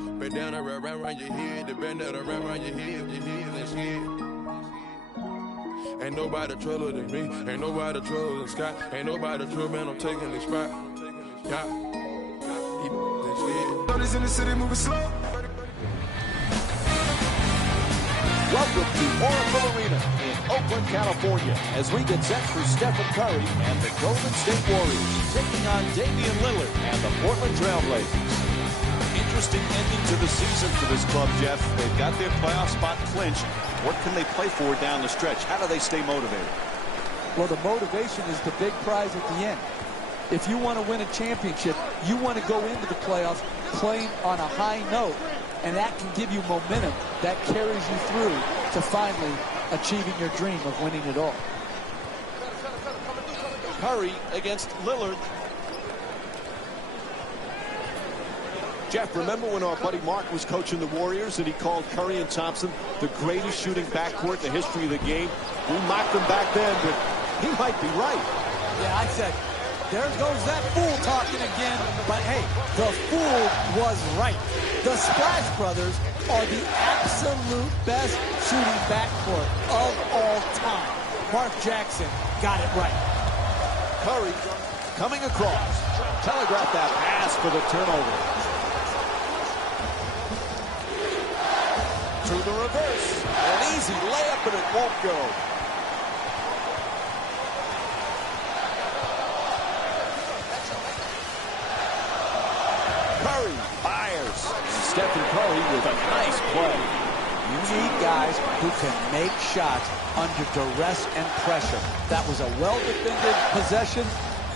Break down the wrap around your head, the band that wrap around your head and scared. Ain't nobody truller than me, ain't nobody truller than Scott, ain't nobody true, man, I'm taking the spot. Yeah, Brothers in the city moving slow. Welcome to Oracle Arena in Oakland, California, as we get set for Stephen Curry and the Golden State Warriors taking on Damian Lillard and the Portland Trail Blazers. Interesting ending to the season for this club, Jeff. They've got their playoff spot clinched. What can they play for down the stretch? How do they stay motivated? Well, the motivation is the big prize at the end. If you want to win a championship, you want to go into the playoffs playing on a high note, and that can give you momentum that carries you through to finally achieving your dream of winning it all. Curry against Lillard. Jeff, remember when our buddy Mark was coaching the Warriors and he called Curry and Thompson the greatest shooting backcourt in the history of the game? We mocked them back then, but he might be right. Yeah, I said, there goes that fool talking again. But hey, the fool was right. The Splash Brothers are the absolute best shooting backcourt of all time. Mark Jackson got it right. Curry coming across. Telegraphed that pass for the turnover. To the reverse. An easy layup, and it won't go. Curry fires. And Stephen Curry with a nice play. You need guys who can make shots under duress and pressure. That was a well-defended possession,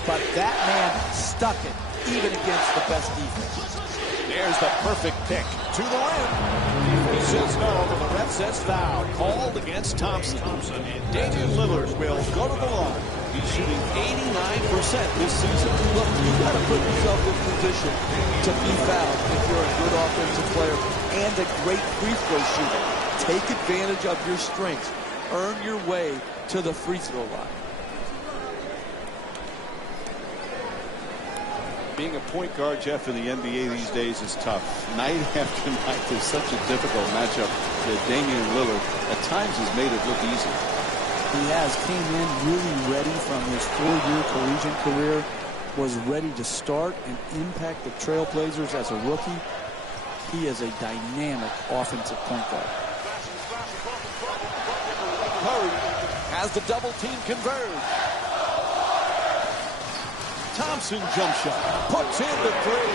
but that man stuck it, even against the best defense. There's the perfect pick to the rim. He says no, but the ref says foul. Called against Thompson. And Damian Lillard will go to the line. He's shooting 89% this season. Look, you got to put yourself in position to be fouled if you're a good offensive player and a great free throw shooter. Take advantage of your strengths. Earn your way to the free throw line. Being a point guard, Jeff, in the NBA these days is tough. Night after night, there's such a difficult matchup that Damian Lillard at times has made it look easy. He has came in really ready from his 4-year collegiate career, was ready to start and impact the Trailblazers as a rookie. He is a dynamic offensive point guard. Curry has the double team converged. Thompson jump shot. Puts in the three.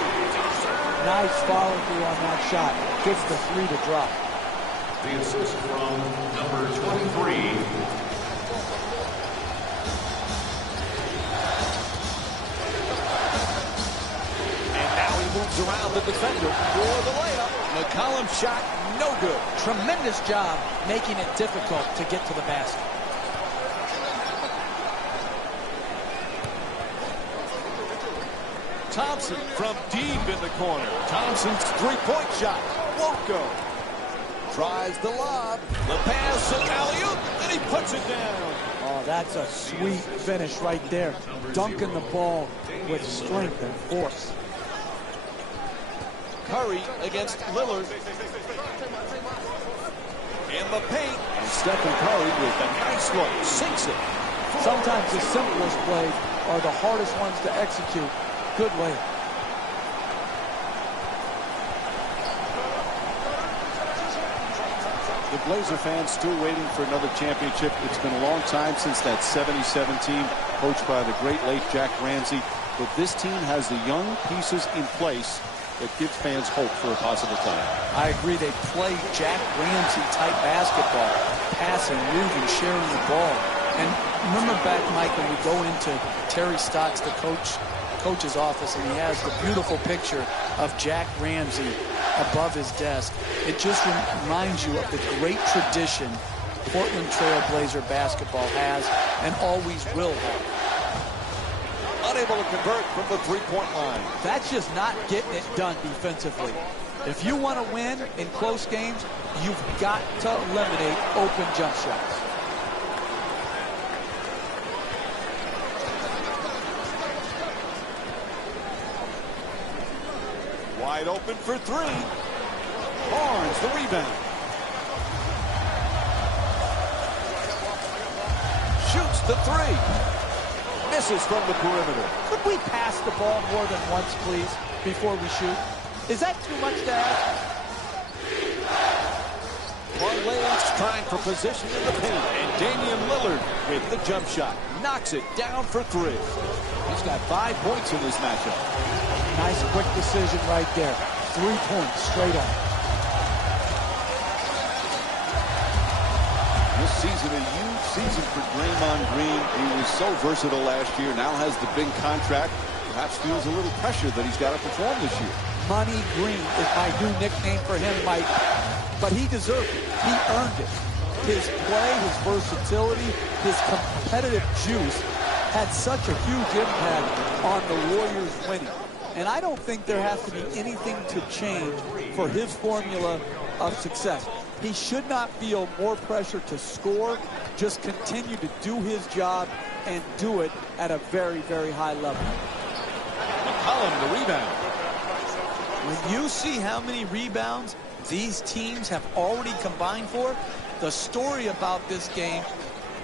Nice follow through on that shot. Gets the three to drop. The assist from number 23. And now he moves around the defender for the layup. McCollum's shot, no good. Tremendous job making it difficult to get to the basket. Thompson from deep in the corner. Thompson's three-point shot won't go. Tries the lob. The pass, and alley-oop, and he puts it down. Oh, that's a sweet finish right there. Dunking the ball with strength and force. Curry against Lillard. In the paint. And Stephen Curry with a nice look. Sinks it. Sometimes the simplest plays are the hardest ones to execute. Good layup. The Blazer fans still waiting for another championship. It's been a long time since that 77 team coached by the great late Jack Ramsey. But this team has the young pieces in place that gives fans hope for a possible title. I agree. They play Jack Ramsey type basketball, passing, moving, sharing the ball. And remember back, Mike, when we go into Terry Stotts, the coach's office, and he has the beautiful picture of Jack Ramsey above his desk. It just reminds you of the great tradition Portland Trail Blazer basketball has and always will have. Unable to convert from the three-point line. That's just not getting it done defensively. If you want to win in close games, you've got to eliminate open jump shots. Wide open for three. Barnes, the rebound. Shoots the three. Misses from the perimeter. Could we pass the ball more than once, please, before we shoot? Is that too much to ask? Barnes trying for position in the paint. And Damian Lillard with the jump shot. Knocks it down for three. He's got 5 points in this matchup. Nice quick decision right there. 3 points straight on. This season, a huge season for Draymond Green. He was so versatile last year. Now has the big contract. Perhaps feels a little pressure that he's got to perform this year. Money Green is my new nickname for him, Mike. But he deserved it. He earned it. His play, his versatility, his competitive juice had such a huge impact on the Warriors winning. And I don't think there has to be anything to change for his formula of success. He should not feel more pressure to score, just continue to do his job and do it at a very, very high level. McCollum, the rebound. When you see how many rebounds these teams have already combined for, the story about this game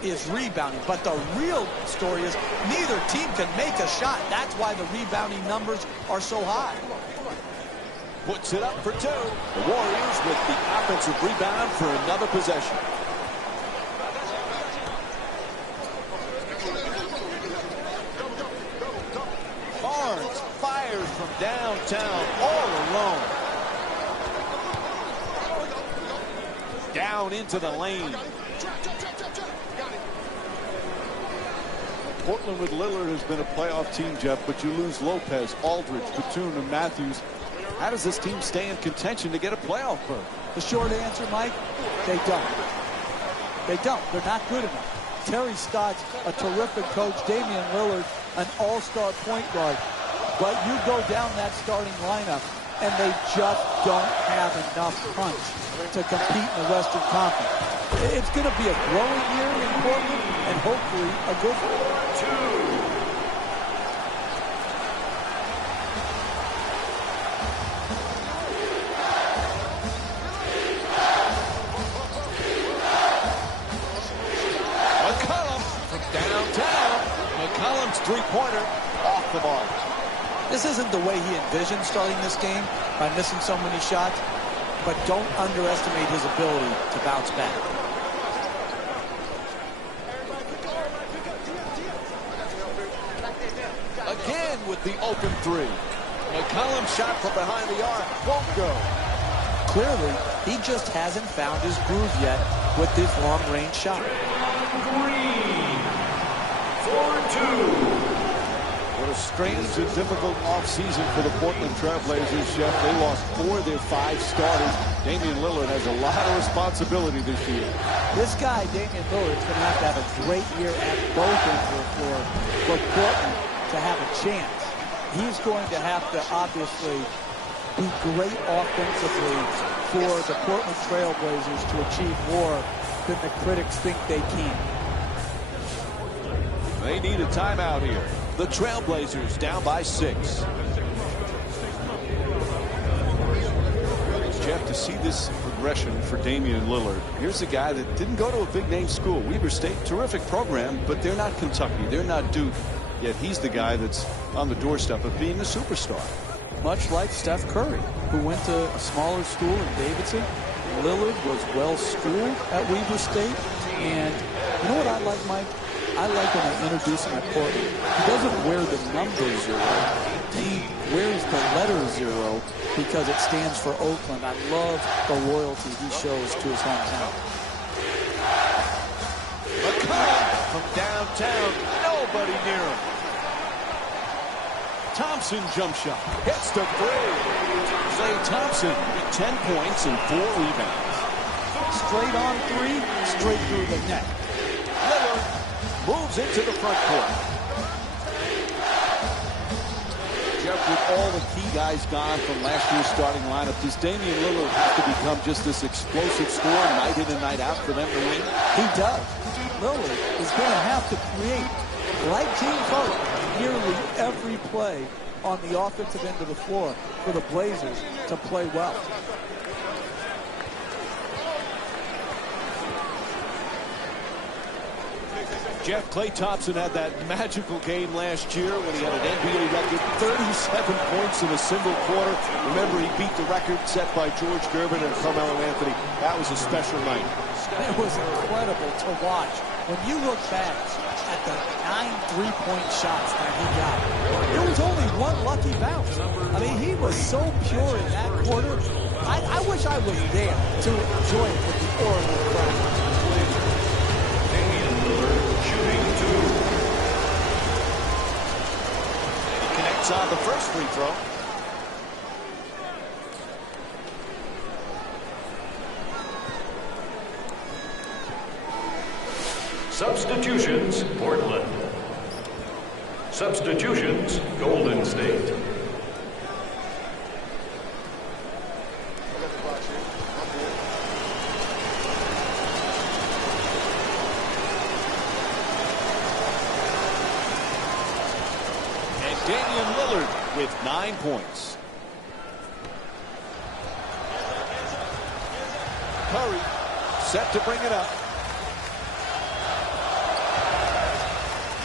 is rebounding. But the real story is neither team can make a shot. That's why the rebounding numbers are so high. Puts it up for two. The Warriors with the offensive rebound for another possession. Barnes fires from downtown all alone. Down into the lane. Portland with Lillard has been a playoff team, Jeff, but you lose Lopez, Aldridge, Batum, and Matthews. How does this team stay in contention to get a playoff berth? The short answer, Mike, they don't. They don't. They're not good enough. Terry Stotts, a terrific coach. Damian Lillard, an all-star point guard. But you go down that starting lineup, and they just don't have enough punch to compete in the Western Conference. It's going to be a growing year in Portland, and hopefully a good one. Three-pointer off the ball. This isn't the way he envisioned starting this game by missing so many shots, but don't underestimate his ability to bounce back. Again with the open three. McCollum shot from behind the arc. Won't go. Clearly, he just hasn't found his groove yet with this long-range shot. Green, 4-2. What a strange and difficult offseason for the Portland Trailblazers, Jeff. They lost 4 of their 5 starters. Damian Lillard has a lot of responsibility this year. This guy, Damian Lillard, is going to have a great year at both ends of the floor for Portland to have a chance. He's going to have to obviously be great offensively for the Portland Trailblazers to achieve more than the critics think they can. They need a timeout here. The Trailblazers down by 6. Jeff, to see this progression for Damian Lillard, here's a guy that didn't go to a big-name school. Weber State, terrific program, but they're not Kentucky. They're not Duke. Yet he's the guy that's on the doorstep of being a superstar. Much like Steph Curry, who went to a smaller school in Davidson. Lillard was well-schooled at Weber State. And you know what I like, Mike? I like when I introduce him at Portland. He doesn't wear the number 0. He wears the letter 0 because it stands for Oakland. I love the loyalty he shows to his hometown. McCollum from downtown. Nobody near him. Thompson jump shot. Hits the three. Klay Thompson with 10 points and 4 rebounds. Straight on 3, straight through the net. Lillard moves into the front court. Jeff, with all the key guys gone from last year's starting lineup, does Damian Lillard have to become just this explosive scorer night in and night out for them to win? He does. Lillard is going to have to create, like James Harden, nearly every play on the offensive end of the floor for the Blazers to play well. Jeff, Klay Thompson had that magical game last year when he had an NBA record, 37 points in a single quarter. Remember, he beat the record set by George Gervin and Carmelo Anthony. That was a special night. It was incredible to watch. When you look back at the 9 3-point shots that he got, there was only one lucky bounce. I mean, he was so pure in that quarter. I wish I was there to enjoy it with the Oracle crowd. On the first free throw. Substitutions, Portland. Substitutions, Golden State. Damian Lillard with 9 points. Curry set to bring it up.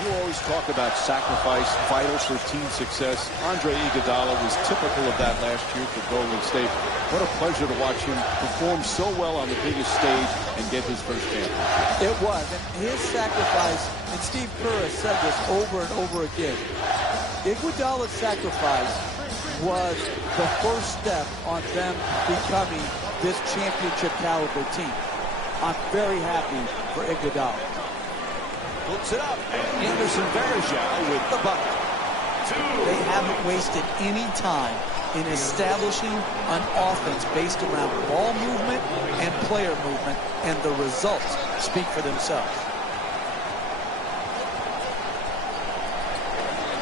You always talk about sacrifice, vital for team success. Andre Iguodala was typical of that last year for Golden State. What a pleasure to watch him perform so well on the biggest stage and get his first championship. It was, and his sacrifice, and Steve Kerr has said this over and over again, Iguodala's sacrifice was the first step on them becoming this championship caliber team. I'm very happy for Iguodala. Puts it up, and Anderson Varejao with the bucket. They haven't wasted any time in establishing an offense based around ball movement and player movement, and the results speak for themselves.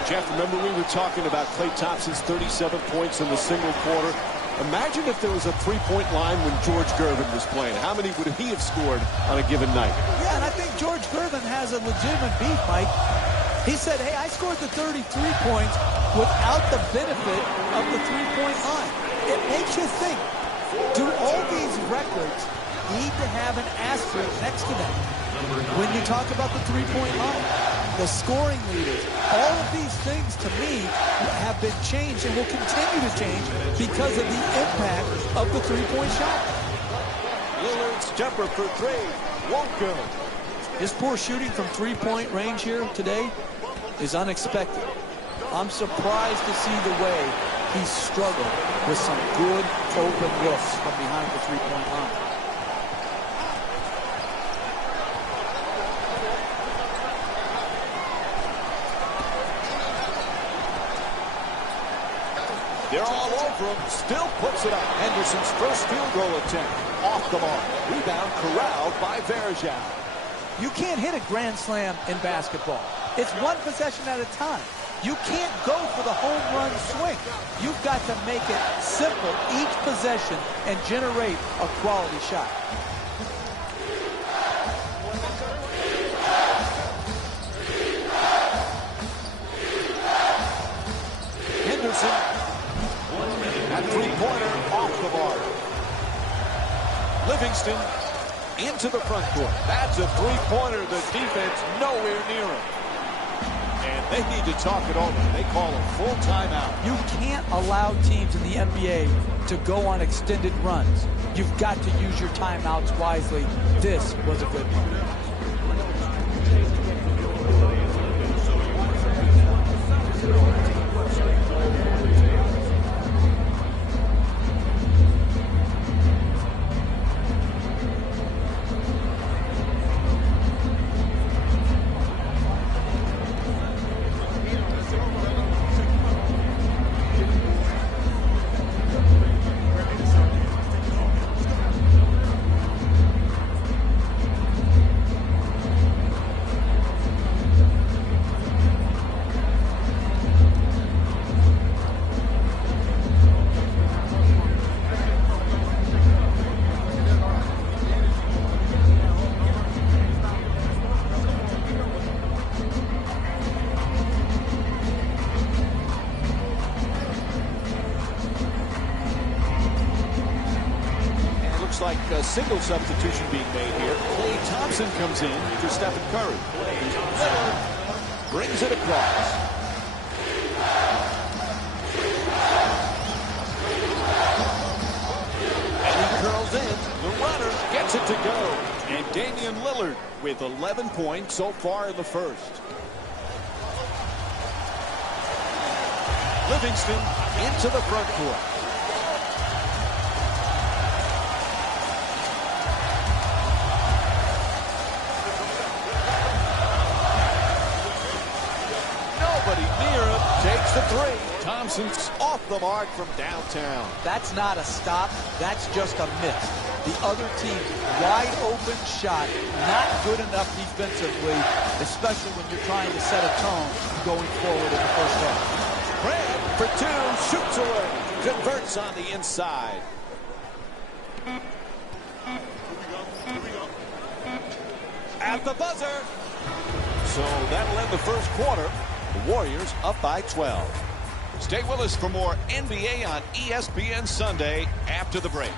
Jeff, remember we were talking about Klay Thompson's 37 points in the single quarter. Imagine if there was a three-point line when George Gervin was playing. How many would he have scored on a given night? Yeah, and I think George Gervin has a legitimate beef, Mike. He said, hey, I scored the 33 points without the benefit of the three-point line. It makes you think, do all these records need to have an asterisk next to them when you talk about the three-point line? The scoring leaders, all of these things to me have been changed and will continue to change because of the impact of the three-point shot. Lillard's jumper for three won't go. His poor shooting from three-point range here today is unexpected. I'm surprised to see the way he struggled with some good open looks from behind the three-point line. They're all over him. Still puts it up. Henderson's first field goal attempt. Off the mark. Rebound corralled by Varejao. You can't hit a grand slam in basketball. It's one possession at a time. You can't go for the home run swing. You've got to make it simple each possession and generate a quality shot. Henderson. That three-pointer off the mark. Livingston into the front court. That's a three-pointer. The defense nowhere near him. And they need to talk it over. They call a full timeout. You can't allow teams in the NBA to go on extended runs. You've got to use your timeouts wisely. This was a good one. looks like a single substitution being made here. Klay Thompson comes in for Stephen Curry. Lillard brings it across. And he curls in. The runner gets it to go. And Damian Lillard with 11 points so far in the first. Livingston into the front court. Nobody near him. Takes the three. Thompson's off the mark from downtown. That's not a stop. That's just a miss. The other team, wide open shot, not good enough defensively, especially when you're trying to set a tone going forward in the first half. Graham for two, shoots away, converts on the inside. At the buzzer. So that'll end the first quarter. The Warriors up by 12. Stay with us for more NBA on ESPN Sunday after the break.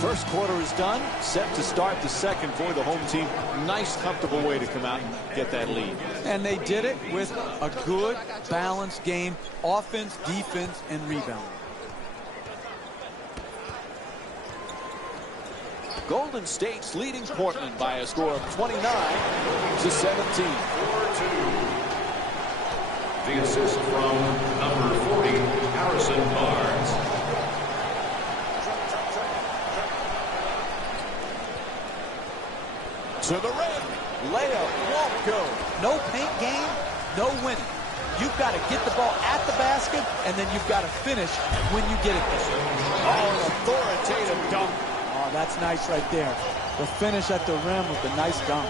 First quarter is done. Set to start the second for the home team. Nice, comfortable way to come out and get that lead. And they did it with a good, balanced game. Offense, defense, and rebound. Golden State's leading Portland by a score of 29-17. The assist from number 40, Harrison Barnes. To the rim. Layup won't go. No paint game, no winning. You've got to get the ball at the basket, and then you've got to finish when you get it there. Oh, an authoritative dunk. Oh, that's nice right there. The finish at the rim with the nice dunk.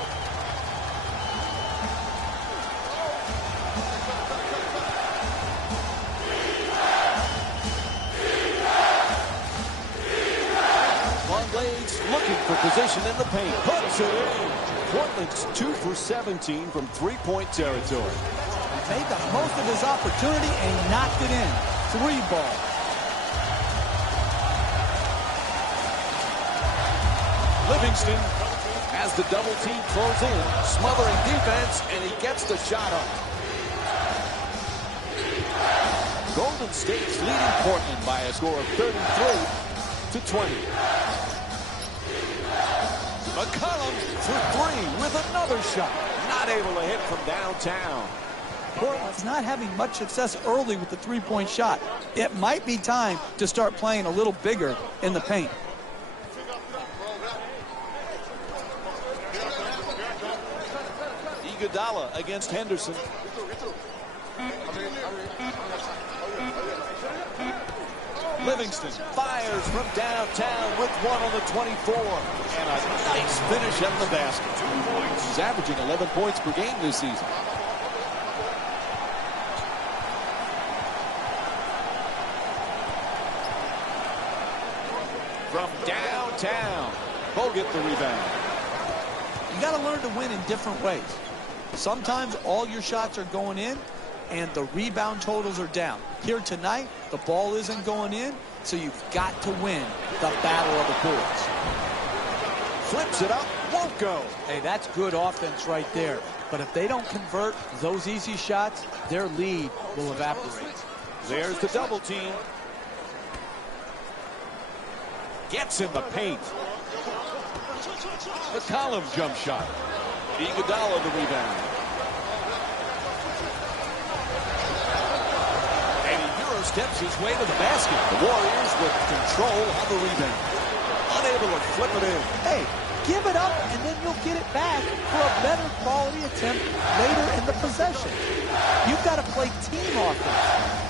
Looking for position in the paint. Puts it in. Portland's 2 for 17 from three-point territory. He made the most of his opportunity and he knocked it in. 3 ball. Livingston has the double team close in. Smothering defense, and he gets the shot up. Golden State's leading Portland by a score of 33-20. McCollum for 3 with another shot. Not able to hit from downtown. Portland's not having much success early with the three-point shot. It might be time to start playing a little bigger in the paint. Iguodala against Henderson. Livingston fires from downtown with one on the 24. And a nice finish at the basket. 2 points. He's averaging 11 points per game this season. From downtown. Bogut the rebound. You got to learn to win in different ways. Sometimes all your shots are going in and the rebound totals are down. Here tonight, the ball isn't going in, so you've got to win the battle of the boards. Flips it up, won't go. Hey, that's good offense right there. But if they don't convert those easy shots, their lead will evaporate. There's the double team. Gets in the paint. McCollum jump shot. Iguodala the rebound. And he Euro steps his way to the basket. The Warriors with control on the rebound. Unable to flip it in. Hey, give it up and then you'll get it back for a better quality attempt later in the possession. You've got to play team offense.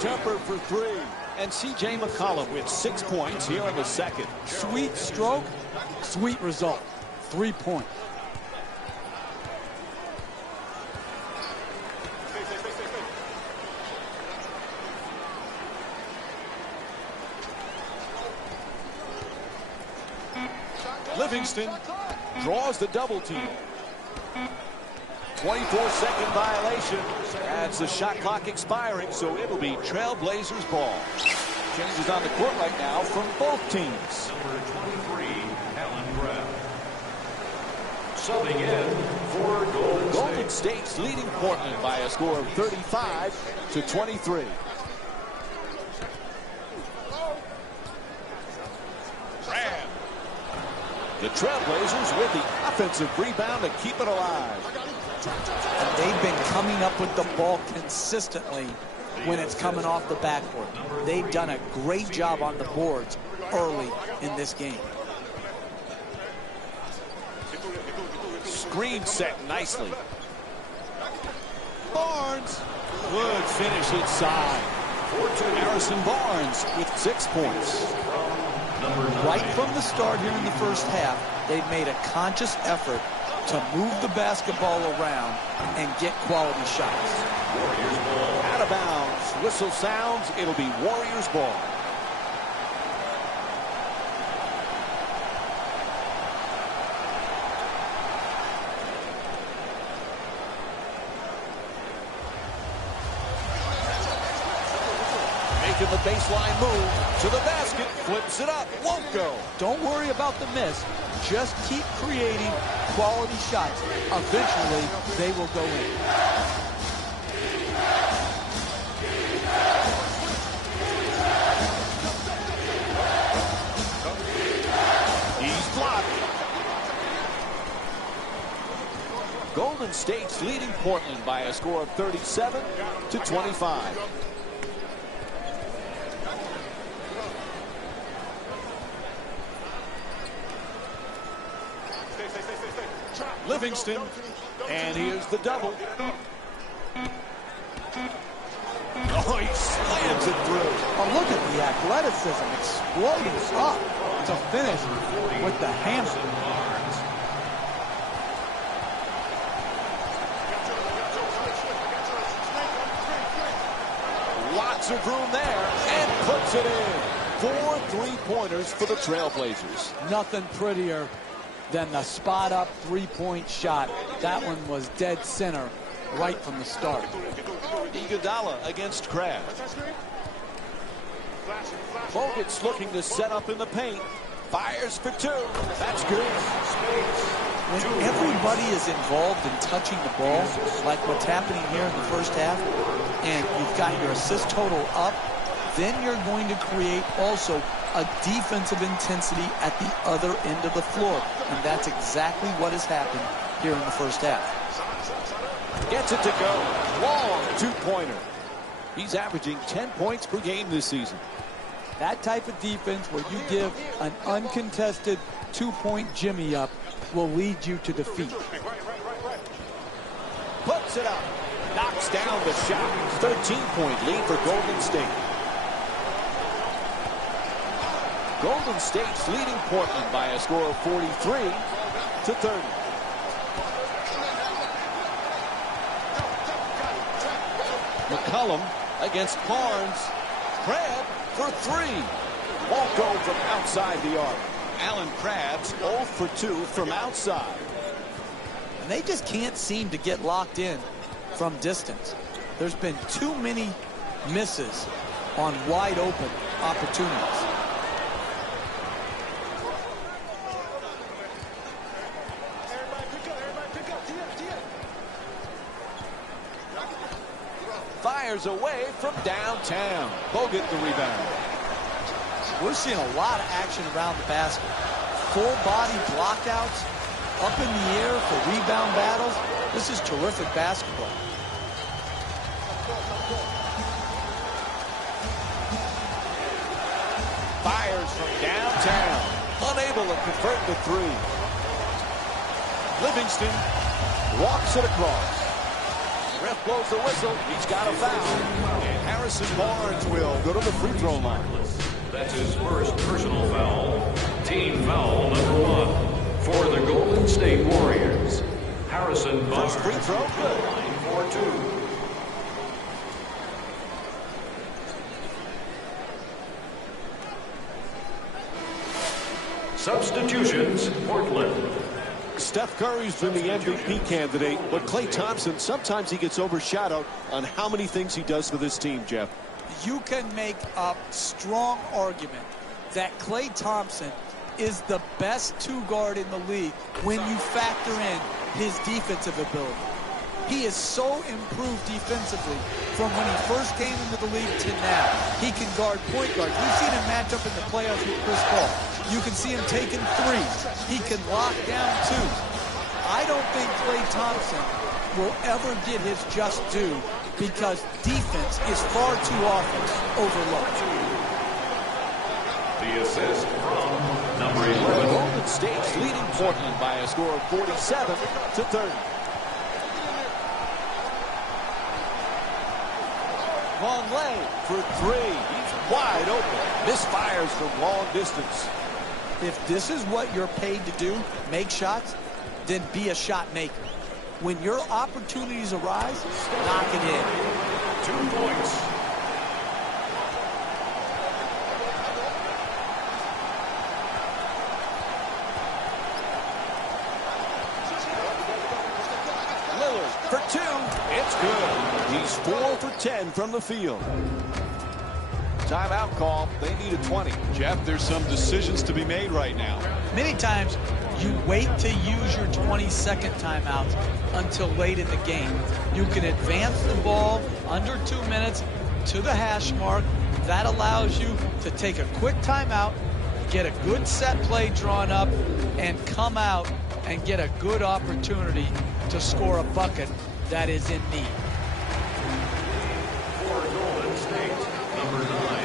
jumper for three. And C.J. McCollum with 6 points here in the second. Sweet stroke, sweet result. 3 points. Livingston draws the double team. 24-second violation. That's the shot clock expiring, so it'll be Trailblazers ball. Changes on the court right now from both teams. Number 23, Alan Brown. Subbing in for Golden State's leading Portland by a score of 35-23. The Trailblazers with the offensive rebound to keep it alive. And they've been coming up with the ball consistently when it's coming off the backboard. They've done a great job on the boards early in this game. Screen set nicely. Barnes. Good finish inside. Harrison Barnes with 6 points. Right from the start here in the first half, they've made a conscious effort to move the basketball around and get quality shots. Warriors ball. Out of bounds. Whistle sounds. It'll be Warriors ball. Making the baseline move to the basket. Flips it up. Won't go. Don't worry about the miss. Just keep creating quality shots. Eventually, they will go in. He's blocked. Golden State's leading Portland by a score of 37-25. Livingston, and here's the double. Oh, he slams it through. Oh, look at the athleticism exploding up to finish with the hammer. Lots of room there, and puts it in. 4 3-pointers for the Trailblazers. Nothing prettier than the spot-up three-point shot. That one was dead center right from the start. Iguodala against Crabbe. Bogut's looking to set up in the paint. Fires for 2. That's good. When everybody is involved in touching the ball, like what's happening here in the first half, and you've got your assist total up, then you're going to create also a defensive intensity at the other end of the floor. And that's exactly what has happened here in the first half. Gets it to go. Long 2-pointer. He's averaging 10 points per game this season. That type of defense where you give an uncontested 2-point jimmy up will lead you to defeat. Puts it up. Knocks down the shot. 13-point lead for Golden State. Golden State's leading Portland by a score of 43-30. McCollum against Barnes. Crabbe for 3. Won't go from outside the arc. Alan Crabbe's 0 for 2 from outside. And they just can't seem to get locked in from distance. There's been too many misses on wide open opportunities. Fires away from downtown. Bogut the rebound. We're seeing a lot of action around the basket. Full body blockouts, up in the air for rebound battles. This is terrific basketball. Fires from downtown. Unable to convert the 3. Livingston walks it across. Ref blows the whistle. He's got a foul. And Harrison Barnes will go to the free throw line. That's his first personal foul. Team foul number 1 for the Golden State Warriors. Harrison Barnes. First free throw, good. Line for 2. Substitutions, Portland. Steph Curry's been the MVP candidate, but Klay Thompson, sometimes he gets overshadowed on how many things he does for this team, Jeff. You can make a strong argument that Klay Thompson is the best two-guard in the league when you factor in his defensive ability. He is so improved defensively from when he first came into the league to now. He can guard point guards. We've seen him match up in the playoffs with Chris Paul. You can see him taking threes. He can lock down twos. I don't think Klay Thompson will ever get his just due because defense is far too often overlooked. The assist from number 11. Golden State's leading Portland by a score of 47-30. Longley for 3. He's wide open. Misfires from long distance. If this is what you're paid to do, make shots, then be a shot maker. When your opportunities arise, knock it in. 2 points. Lillard for 2. It's good. He's 4 for 10 from the field. Timeout call. They need a 20. Jeff, there's some decisions to be made right now. Many times you wait to use your 20-second timeouts until late in the game. You can advance the ball under 2 minutes to the hash mark. That allows you to take a quick timeout, get a good set play drawn up, and come out and get a good opportunity to score a bucket that is in need. For Golden State, number 9.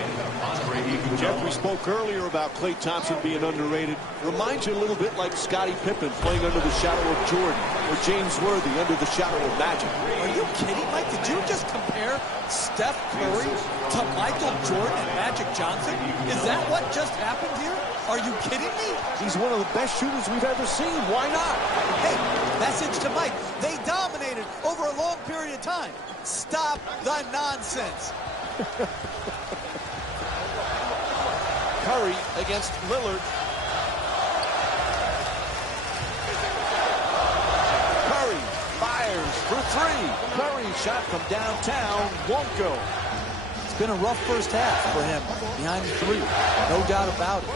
Jeff, we spoke earlier about Klay Thompson being underrated. Reminds you a little bit like Scottie Pippen playing under the shadow of Jordan, or James Worthy under the shadow of Magic. Are you kidding, Mike? Did you just compare Steph Curry to Michael Jordan and Magic Johnson? Is that what just happened here? Are you kidding me? He's one of the best shooters we've ever seen. Why not? Hey, message to Mike. They dominated over a long period of time. Stop the nonsense. Curry against Lillard. Curry fires for 3. Curry shot from downtown won't go. It's been a rough first half for him behind the 3. No doubt about it.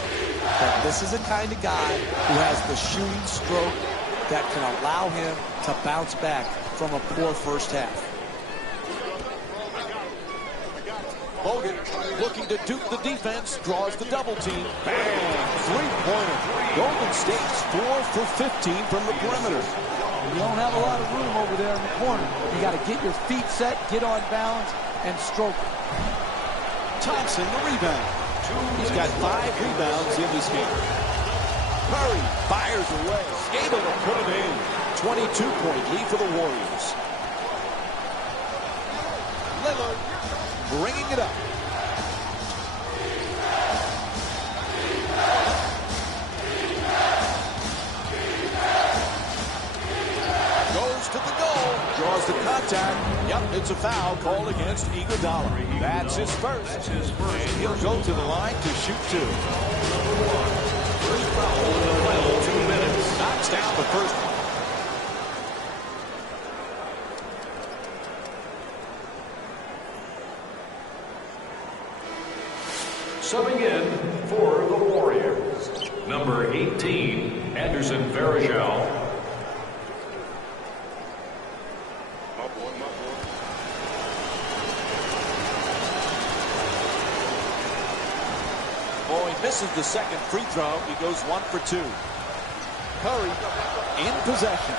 But this is the kind of guy who has the shooting stroke that can allow him to bounce back from a poor first half. Bogut looking to dupe the defense, draws the double team. Bang! Three-pointer. Golden State's 4 for 15 from the perimeter. You don't have a lot of room over there in the corner. You got to get your feet set, get on balance, and stroke it. Thompson, the rebound. He's got 5 rebounds in this game. Curry fires away. Able to put it in. 22-point lead for the Warriors. Lillard bringing it up. Goes to the goal. Draws the contact. Yep, it's a foul called against Iguodala. That's his first. And he'll go to the line to shoot 2. First foul in the final 2 minutes. Knocks down the first one. Subbing in for the Warriors, number 18, Anderson Varejao. Oh, he misses the second free throw. He goes 1 for 2. Curry in possession.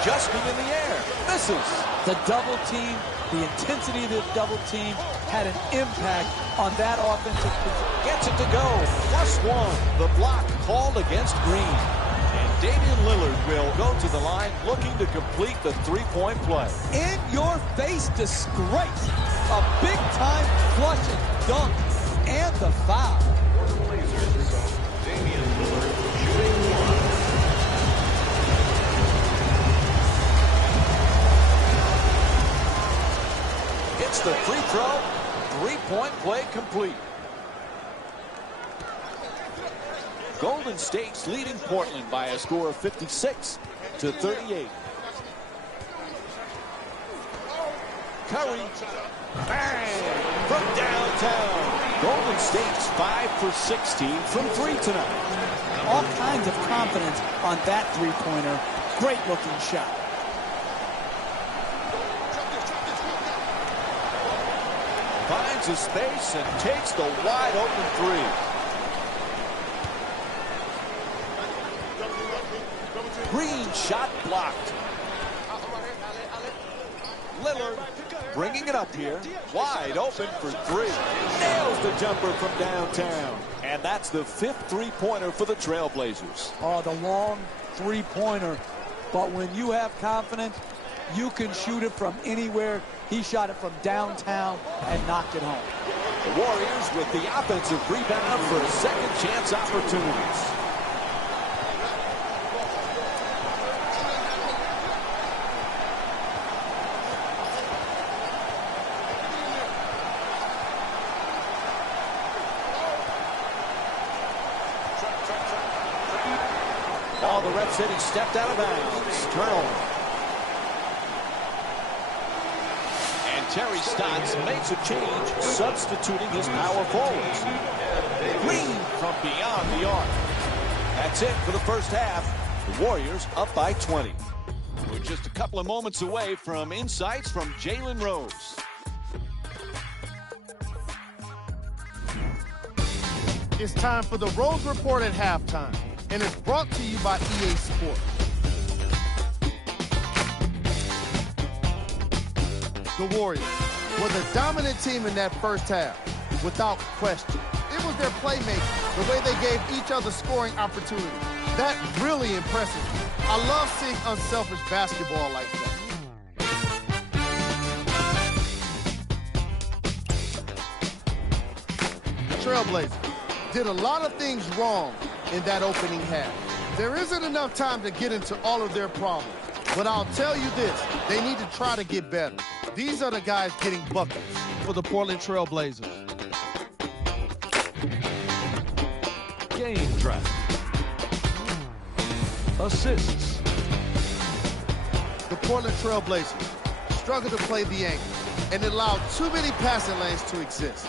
Adjusting in the air. Misses. The double team, the intensity of the double team had an impact on that offensive position. Gets it to go. +1. The block called against Green. Damian Lillard will go to the line looking to complete the three-point play. In your face disgrace. A big-time flush and dunk. And the foul. For the Blazers, Damian Lillard shooting one. It's the free throw. Three-point play complete. Golden State's leading Portland by a score of 56-38. Curry, bang, from downtown. Golden State's 5 for 16 from 3 tonight. All kinds of confidence on that three-pointer. Great-looking shot. Finds his space and takes the wide-open three. Green shot blocked. Lillard bringing it up here. Wide open for three. Nails the jumper from downtown. And that's the 5th three-pointer for the Trailblazers. Oh, the long three-pointer. But when you have confidence, you can shoot it from anywhere. He shot it from downtown and knocked it home. The Warriors with the offensive rebound for second chance opportunities. Oh, the ref said he stepped out of bounds. Turnover. And Terry Stotts makes a change, substituting his power forwards. Green from beyond the arc. That's it for the first half. The Warriors up by 20. We're just a couple of moments away from insights from Jalen Rose. It's time for the Rose Report at halftime, and it's brought to you by EA Sports. The Warriors were the dominant team in that first half, without question. It was their playmaking, the way they gave each other scoring opportunities. That really impresses me. I love seeing unselfish basketball like that. The Trailblazers did a lot of things wrong in that opening half. There isn't enough time to get into all of their problems, but I'll tell you this, they need to try to get better. These are the guys getting buckets for the Portland Trailblazers. Game draft. Assists. The Portland Trailblazers struggled to play the angle and allowed too many passing lanes to exist.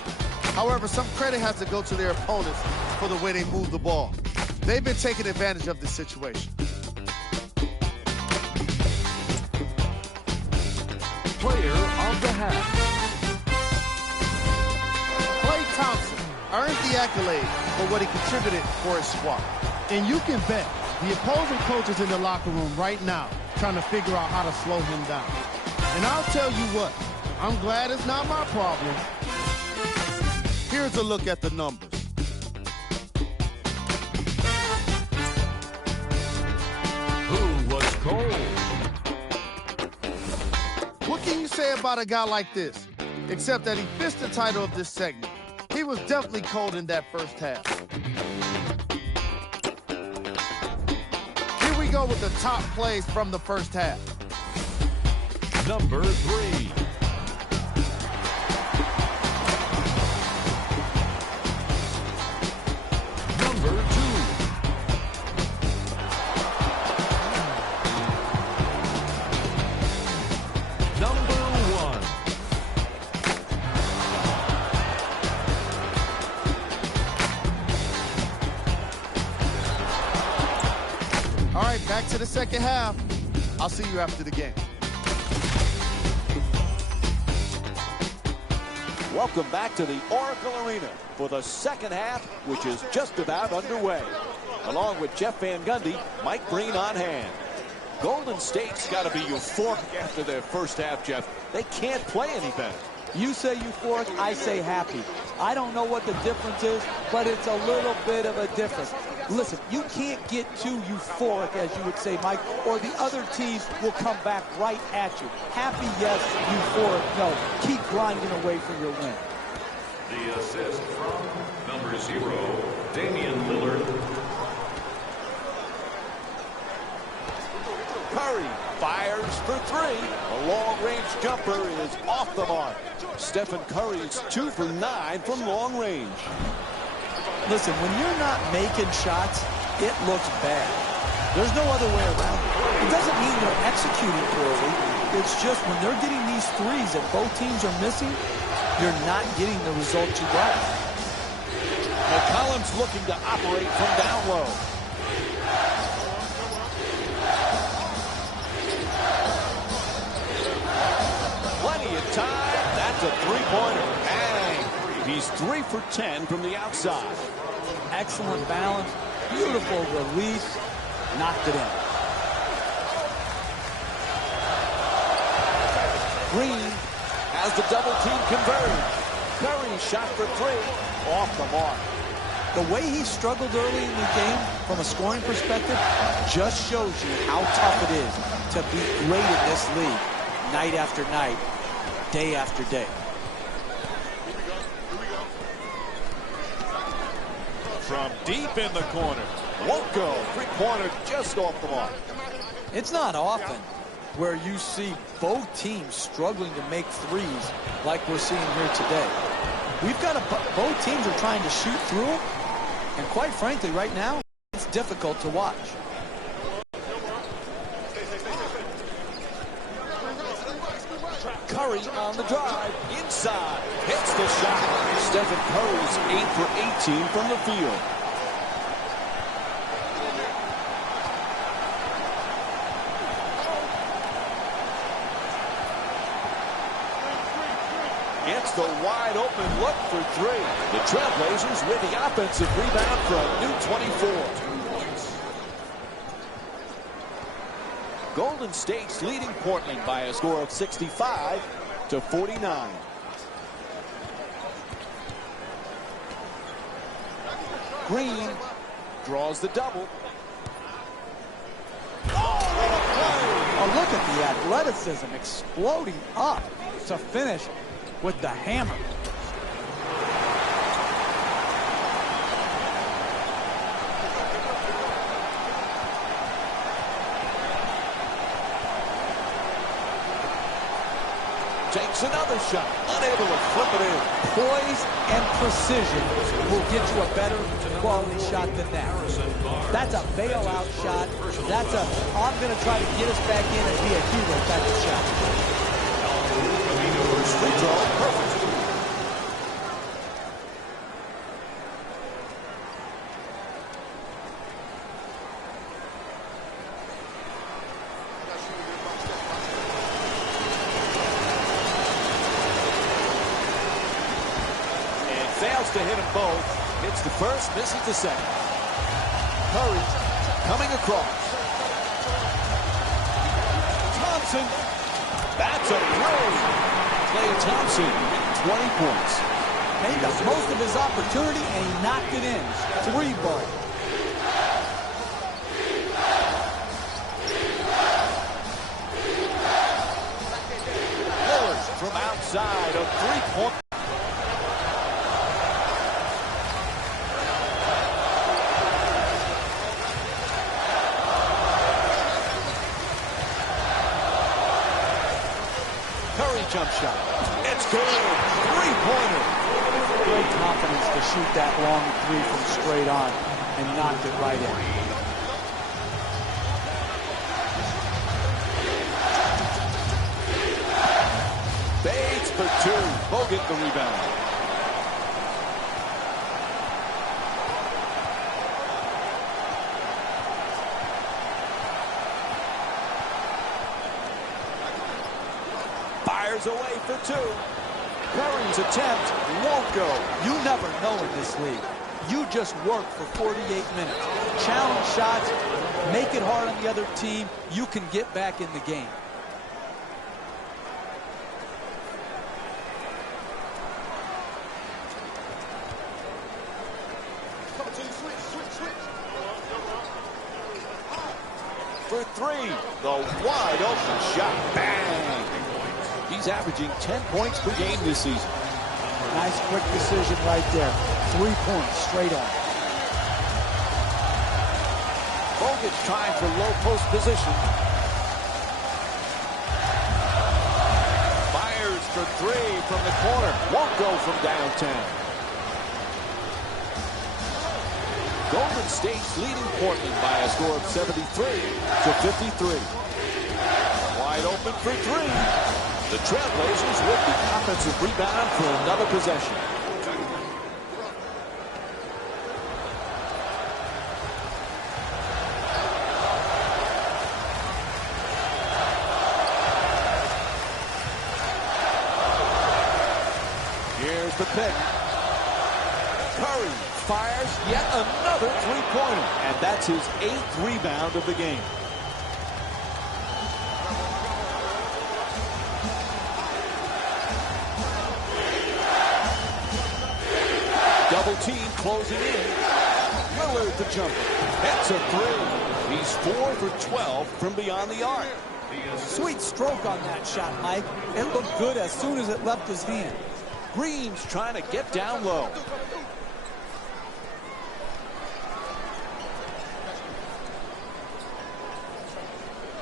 However, some credit has to go to their opponents for the way they move the ball. They've been taking advantage of this situation. Player of the half. Klay Thompson earned the accolade for what he contributed for his squad. And you can bet the opposing coaches in the locker room right now trying to figure out how to slow him down. And I'll tell you what, I'm glad it's not my problem. Here's a look at the numbers. Who was cold? What can you say about a guy like this? Except that he fits the title of this segment. He was definitely cold in that first half. Here we go with the top plays from the first half. Number 3. Number 2. Number 1. All right, back to the second half. I'll see you after the game. Welcome back to the Oracle Arena for the second half, which is just about underway. Along with Jeff Van Gundy, Mike Breen on hand. Golden State's got to be euphoric after their first half, Jeff. They can't play any better. You say euphoric, I say happy. I don't know what the difference is, but it's a little bit of a difference. Listen, you can't get too euphoric, as you would say, Mike, or the other team will come back right at you. Happy, yes. Euphoric, no. Keep grinding away for your win. The assist from number 0, Damian Lillard. Curry fires for 3. A long-range jumper is off the mark. Stephen Curry's 2 for 9 from long range. Listen, when you're not making shots, it looks bad. There's no other way around it. It doesn't mean they're executing poorly. It's just when they're getting these threes that both teams are missing, you're not getting the result you like. McCollum's looking to operate from down low. Plenty of time. That's a three-pointer. Bang! He's 3 for 10 from the outside. Excellent balance. Beautiful release. Knocked it in. Green has the double team converted. Curry shot for 3. Off the mark. The way he struggled early in the game from a scoring perspective just shows you how tough it is to be great in this league night after night, day after day. From deep in the corner. Won't go. Three-pointer just off the mark. It's not often where you see both teams struggling to make threes like we're seeing here today. We've got both teams are trying to shoot through them, and quite frankly, right now, it's difficult to watch. Curry on the drive. Inside. Hits the shot. Stephen Curry's 8 for 18 from the field. Gets the wide open look for 3. The Trailblazers with the offensive rebound for a new 24. Golden State's leading Portland by a score of 65 to 49. Green draws the double. Oh, look at the athleticism exploding up to finish with the hammer. Takes another shot, unable to flip it in. Poise and precision will get you a better quality shot than that. That's a bailout shot. That's a, I'm going to try to get us back in and be a hero type of shot. Free throw, perfect. Fails to hit them both. Hits the first, misses the second. Curry coming across. Thompson. That's a three. Klay Thompson, 20 points. Made the most of his opportunity, and he knocked it in. 3 ball. Lillard from outside, a three-point. Jump shot. It's good. Three-pointer. Great confidence to shoot that long 3 from straight on and knocked it right in. Fades for 2. Bogut the rebound. Away for 2. Curry's attempt won't go. You never know in this league. You just work for 48 minutes. Challenge shots, make it hard on the other team. You can get back in the game. for three. The wide open shot. Bang! He's averaging 10 points per game this season. Nice quick decision right there. 3 points straight on. Bogut's trying for low post position. Fires for three from the corner. Won't go from downtown. Golden State's leading Portland by a score of 73-53. Wide open for three. The Trailblazers with the offensive rebound for another possession. Here's the pick. Curry fires yet another three-pointer, and that's his 8th rebound of the game. Double team closing in. Lillard the jumper. That's a three. He's 4 for 12 from beyond the arc. Sweet stroke on that shot, Mike. It looked good as soon as it left his hand. Green's trying to get down low.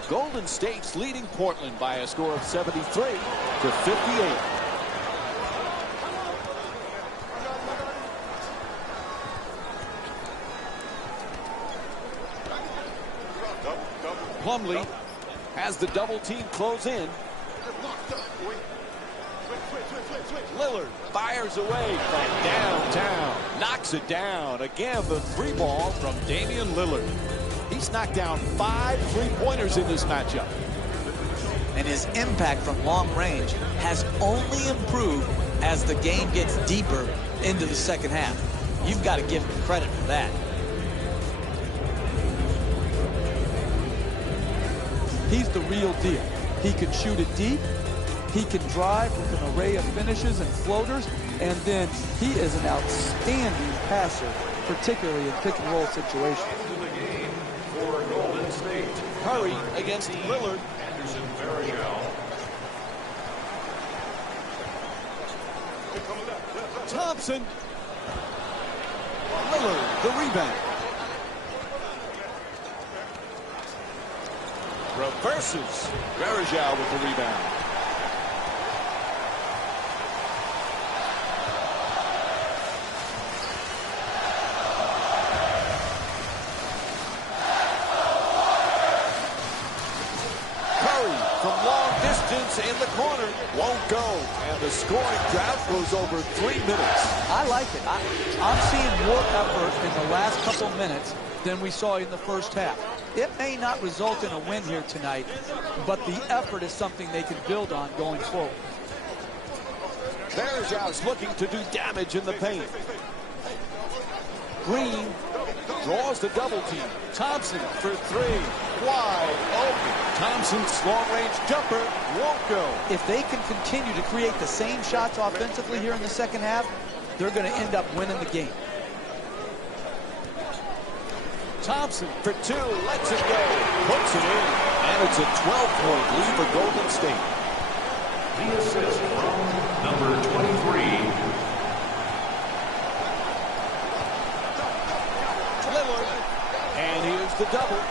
Golden State's leading Portland by a score of 73-58. Plumlee has the double team close in. Lillard fires away from downtown. Knocks it down. Again, the three ball from Damian Lillard. He's knocked down 5 three-pointers in this matchup. And his impact from long range has only improved as the game gets deeper into the second half. You've got to give him credit for that. He's the real deal. He can shoot it deep. He can drive with an array of finishes and floaters. And then he is an outstanding passer, particularly in pick-and-roll situations. For Golden State, Curry against Lillard. Anderson Varejao. Thompson. Lillard, the rebound. Reverses. Varejao with the rebound. From long distance in the corner, won't go, and the scoring drought goes over 3 minutes. I like it. I'm seeing more effort in the last couple minutes than we saw in the first half. It may not result in a win here tonight, but the effort is something they can build on going forward. Varejao's looking to do damage in the paint. Green draws the double team. Thompson for three. Wide open. Thompson's long-range jumper won't go. If they can continue to create the same shots offensively here in the second half, they're going to end up winning the game. Thompson for two. Lets it go. Puts it in. And it's a 12-point lead for Golden State. The assist from number 23. And here's the double.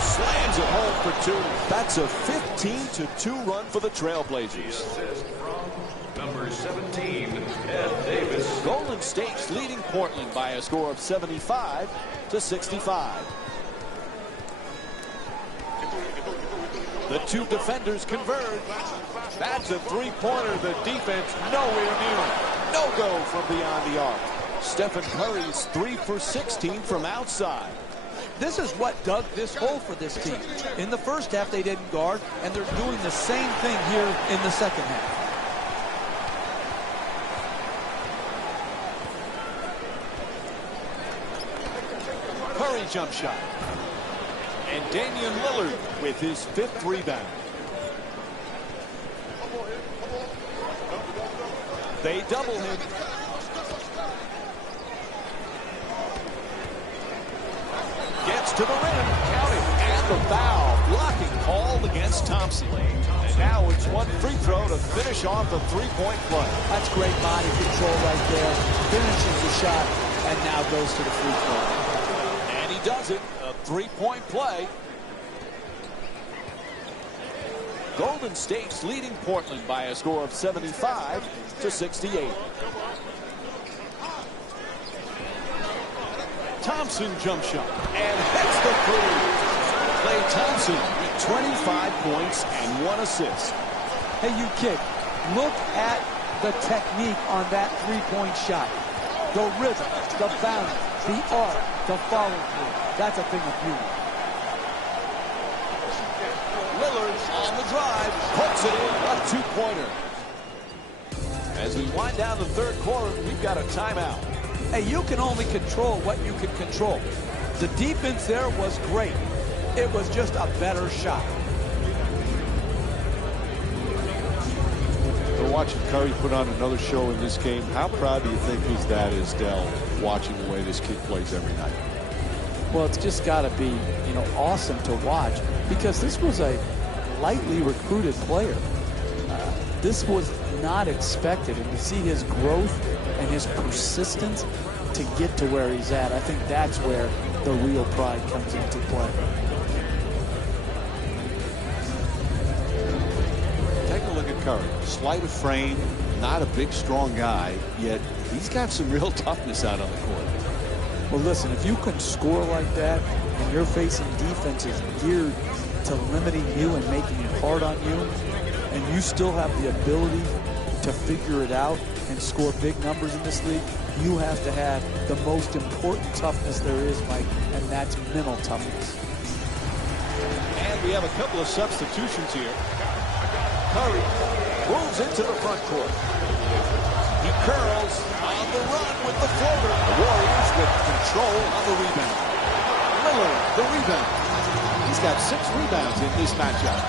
Slams it home for two. That's a 15-2 run for the Trailblazers. The assist from number 17, Ed Davis. Golden State's leading Portland by a score of 75-65. The two defenders converge. That's a three-pointer. The defense nowhere near it. No go from beyond the arc. Stephen Curry's 3 for 16 from outside. This is what dug this hole for this team. In the first half, they didn't guard, and they're doing the same thing here in the second half. Curry jump shot. And Damian Lillard with his 5th rebound. They double him. Gets to the rim. Count it. And the foul. Blocking called against Thompson. And now it's one free throw to finish off the three-point play. That's great body control right there. Finishes the shot and now goes to the free throw. And he does it. A three-point play. Golden State's leading Portland by a score of 75-68. Thompson jump shot and hits the three. Klay Thompson with 25 points and 1 assist. Hey, you kid, look at the technique on that three-point shot. The rhythm, the balance, the arc, the follow-through. That's a thing of beauty. Lillard on the drive, puts it in, a two-pointer. As we wind down the third quarter, we've got a timeout. Hey, you can only control what you can control. The defense there was great. It was just a better shot. We're watching Curry put on another show in this game. How proud do you think his dad is, Dell, watching the way this kid plays every night? Well, it's just got to be, awesome to watch because this was a lightly recruited player. This was not expected, and to see his growth and his persistence to get to where he's at, I think that's where the real pride comes into play. Take a look at Curry. Slight of frame, not a big, strong guy, yet he's got some real toughness out on the court. Well, listen, if you can score like that and you're facing defenses geared to limiting you and making it hard on you, and you still have the ability to figure it out and score big numbers in this league, you have to have the most important toughness there is, Mike, and that's mental toughness. And we have a couple of substitutions here. Curry moves into the front court. He curls on the run with the floater. The Warriors with control on the rebound. Lillard, the rebound. He's got 6 rebounds in this matchup.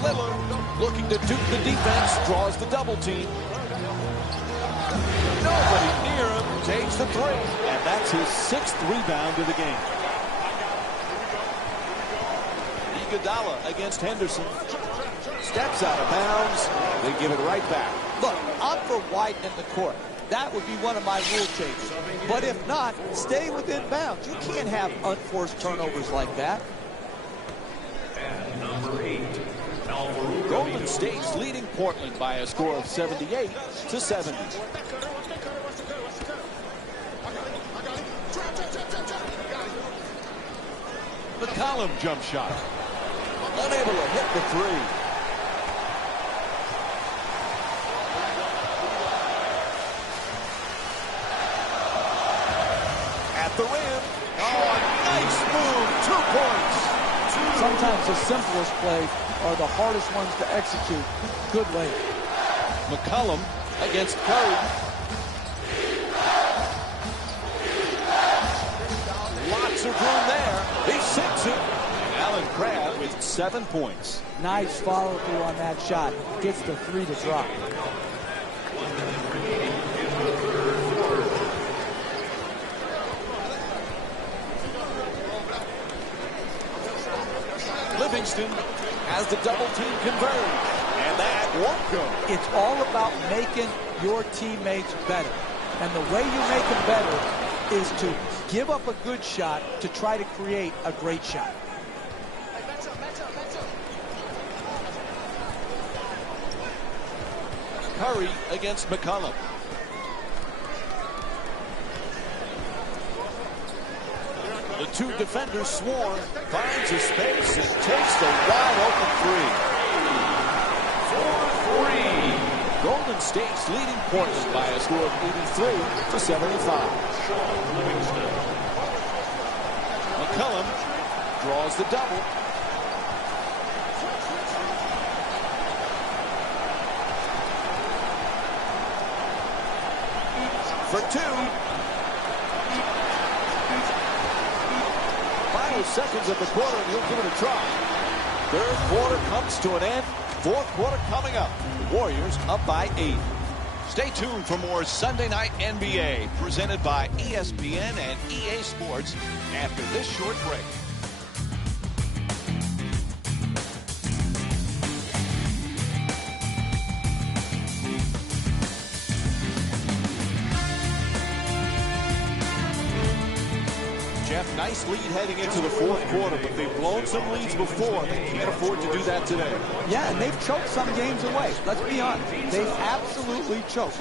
Lillard looking to duke the defense, draws the double team. Nobody near him, takes the three, and that's his 6th rebound of the game. Iguodala against Henderson. Steps out of bounds. They give it right back. Look, I'm for widening the court. That would be one of my rule changes. But if not, stay within bounds. You can't have unforced turnovers like that. And number 8. Golden State's leading Portland by a score of 78-70. McCollum jump shot. Unable to hit the three. At the rim. Oh, a nice move. 2 points. Sometimes the simplest plays are the hardest ones to execute. Good lay. McCollum against Curry. Lots of room there. He sinks it. And Allen Crabbe with 7 points. Nice follow through on that shot. Gets the 3 to drop. Livingston has the double team converge. And that won't go. It's all about making your teammates better. And the way you make them better is to give up a good shot to try to create a great shot. Curry against McCollum. The 2 defenders swarm, finds a space, and takes the wide open 3. Golden State's leading Portland by a score of 83-75. McCollum draws the double. For 2. 5 seconds of the quarter, and he'll give it a try. Third quarter comes to an end. Fourth quarter coming up. The Warriors up by 8. Stay tuned for more Sunday Night NBA presented by ESPN and EA Sports after this short break. Jeff, nice lead heading into the fourth quarter, but they've blown some leads before. They can't afford to do that today. Yeah, and they've choked some games away. Let's be honest. They've absolutely choked.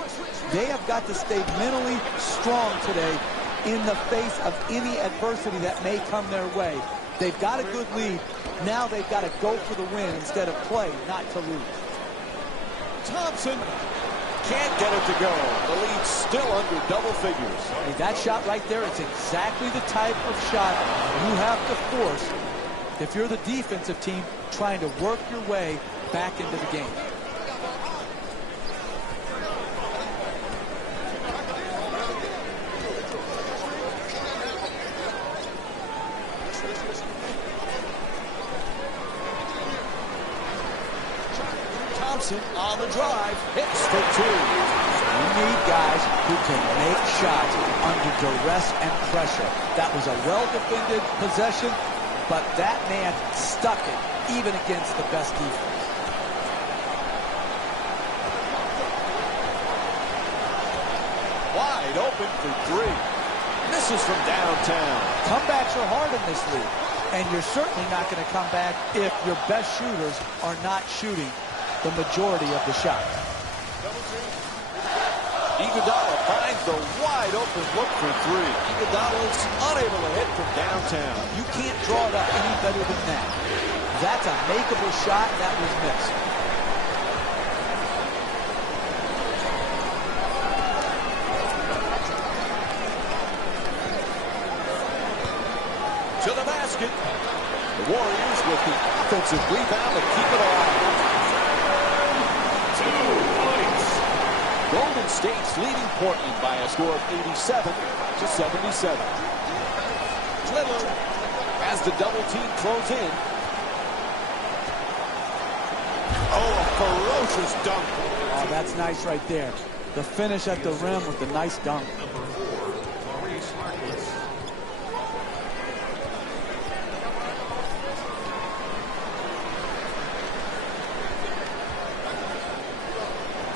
They have got to stay mentally strong today in the face of any adversity that may come their way. They've got a good lead. Now they've got to go for the win instead of play, not to lose. Thompson can't get it to go. The lead's still under double figures. Hey, that shot right there is exactly the type of shot you have to force if you're the defensive team trying to work your way back into the game. Thompson on the drive, hits for two. You need guys who can make shots under duress and pressure. That was a well-defended possession, but that man stuck it even against the best defense. Wide open for three. Misses from downtown. Comebacks are hard in this league, and you're certainly not going to come back if your best shooters are not shooting the majority of the shots. Iguodala finds the wide open look for three. Iguodala's unable to hit from downtown. You can't draw it up any better than that. That's a makeable shot that was missed. To the basket. The Warriors with the offensive rebound to keep it alive. 2 points. Golden State's leading Portland by a score of 87-77. Lillard as the double team close in. Oh, a ferocious dunk. Oh, that's nice right there. The finish at the rim with the nice dunk.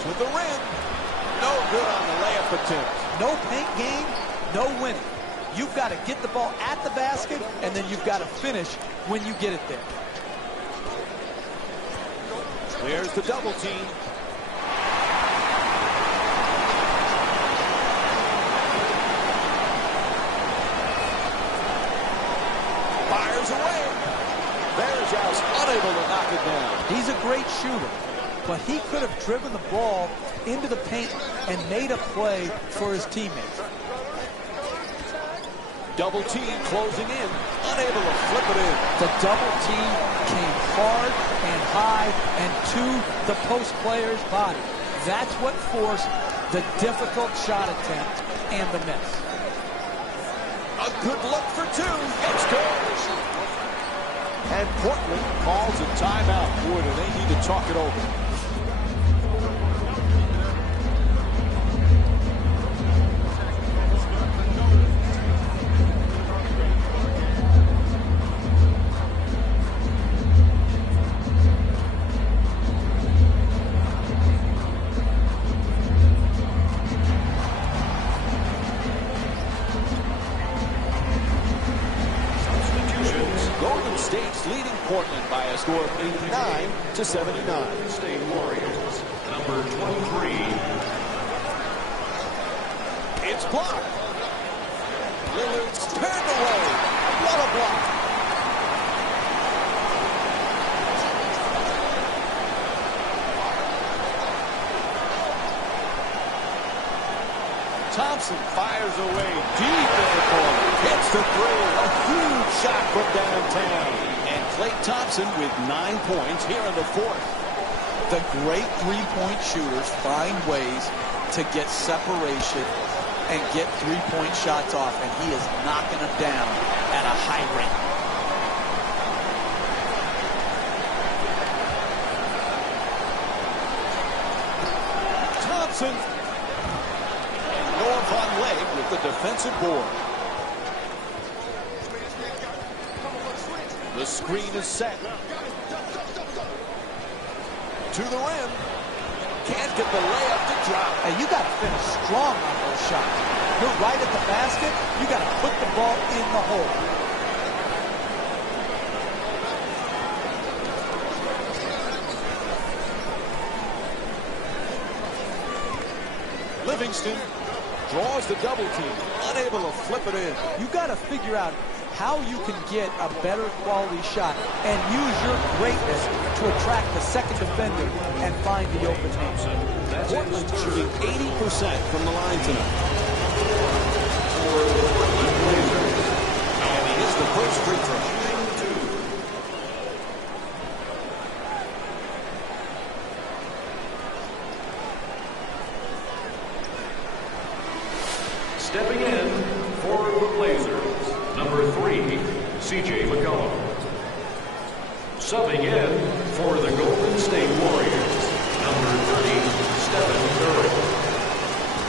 With the rim. No good on the layup attempt. No paint game, no winning. You've got to get the ball at the basket, and then you've got to finish when you get it there. There's the double team. Fires away. Bergeau's unable to knock it down. He's a great shooter, but he could have driven the ball into the paint and made a play for his teammates. Double team closing in, unable to flip it in. The double team came hard and high and to the post player's body. That's what forced the difficult shot attempt and the miss. A good look for two. It's good. And Portland calls a timeout. Boy, do they need to talk it over. Golden State's leading Portland by a score of 89-79. State Warriors, number 23. It's blocked. Lillard's turned away. What a block. Thompson fires away deep in the corner. Hits the three. A huge shot from downtown. And Klay Thompson with 9 points here in the fourth. The great three-point shooters find ways to get separation and get three-point shots off, and he is knocking them down at a high rate. Thompson on leg with the defensive board. The screen is set. To the rim. Can't get the layup to drop. Hey, you got to finish strong on those shots. You're right at the basket. You got to put the ball in the hole. Livingston draws the double team, unable to flip it in. You got to figure out how you can get a better quality shot and use your greatness to attract the second defender and find the open man. Portland shooting 80% from the line tonight. And he hits the first free throw. Stepping in for the Blazers, number 3, C.J. McCollum. Subbing in for the Golden State Warriors, number 30, Stephen Curry.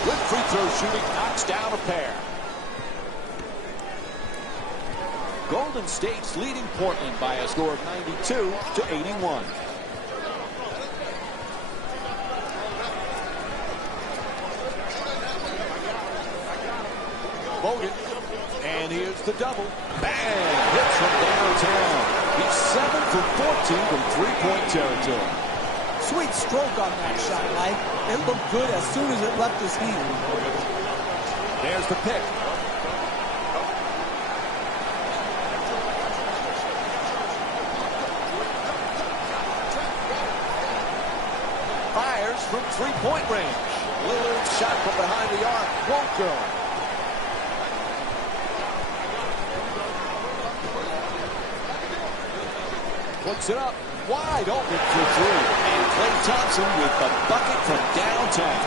With free throw shooting, knocks down a pair. Golden State's leading Portland by a score of 92-81. Bogan, and here's the double. Bang! Hits from downtown. He's 7 for 14 from three-point territory. Sweet stroke on that shot, Mike. It looked good as soon as it left his hand. There's the pick. Fires from three-point range. Lillard's shot from behind the arc won't go. Puts it up, wide open for three. And Klay Thompson with the bucket from downtown.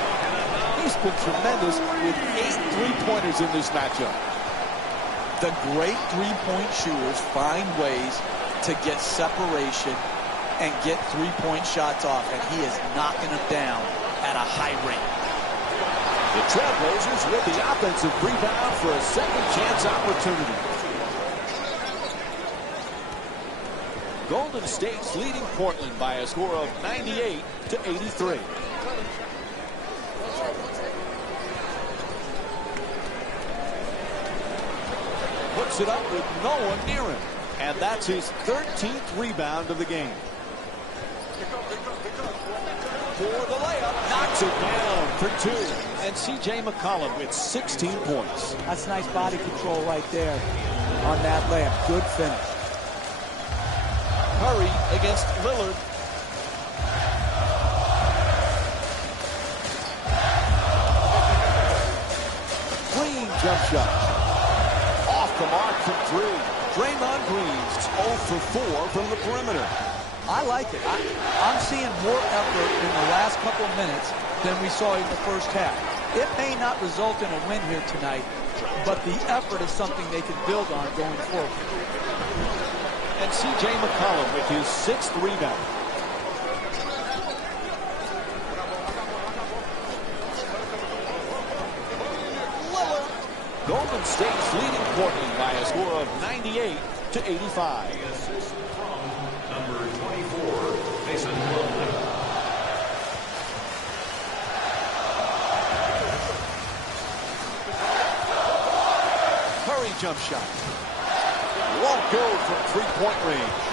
He's been tremendous with 8 three-pointers in this matchup. The great three-point shooters find ways to get separation and get three-point shots off, and he is knocking them down at a high rate. The Trailblazers with the offensive rebound for a second chance opportunity. Golden State's leading Portland by a score of 98-83. Puts it up with no one near him. And that's his 13th rebound of the game. For the layup, knocks it down for 2. And C.J. McCollum with 16 points. That's nice body control right there on that layup. Good finish. Curry against Lillard. Green jump shot. Off the mark from 3. Draymond Green's 0 for 4 from the perimeter. I like it. I'm seeing more effort in the last couple of minutes than we saw in the first half. It may not result in a win here tonight, but the effort is something they can build on going forward. And C.J. McCollum with his 6th rebound. Lillard. Golden State's leading Portland by a score of 98-85. Number 24, Mason Plumlee. Curry jump shot. Won't go from three-point range.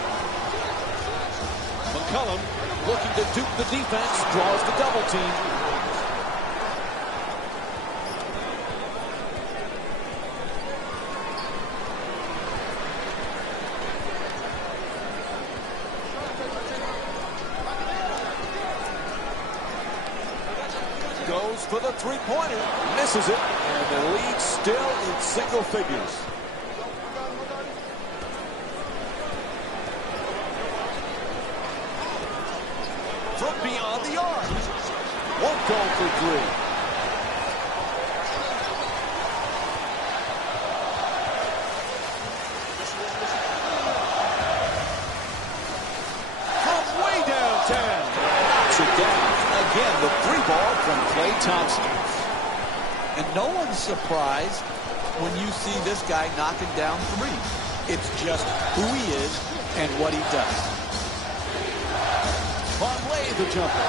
McCollum looking to dupe the defense, draws the double team. Goes for the three-pointer, misses it, and the lead still in single figures. From beyond the arc. Won't go for 3. From way downtown. Knocks it down. Again, the 3 ball from Klay Thompson. And no one's surprised when you see this guy knocking down threes. It's just who he is and what he does. Vonleh the jumper.